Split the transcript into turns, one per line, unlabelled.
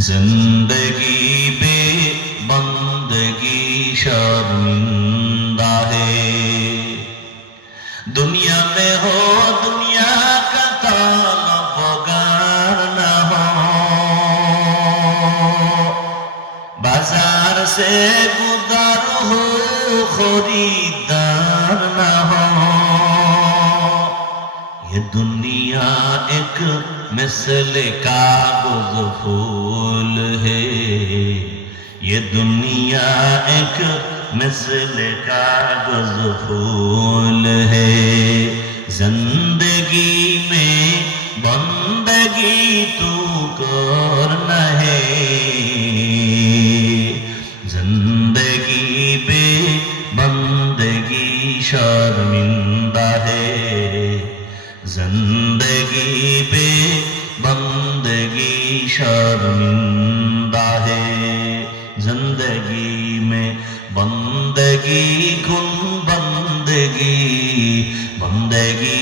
ज़िंदगी बे बंदगी शर्मिंदा है। दुनिया में हो, दुनिया का तालब वगार न हो। बाज़ार से गुदर हो, खरीदार न हो। ये दुनिया एक मिसल कागज़ फूल है। ये दुनिया एक मिसल का फूल है। ज़िंदगी में बंदगी तू करना है। ज़िंदगी पे बंदगी शर्मिंदा है। ज़िंदगी पे बंदगी शर्मिंदा बंदगी कुन बंदगी बंदगी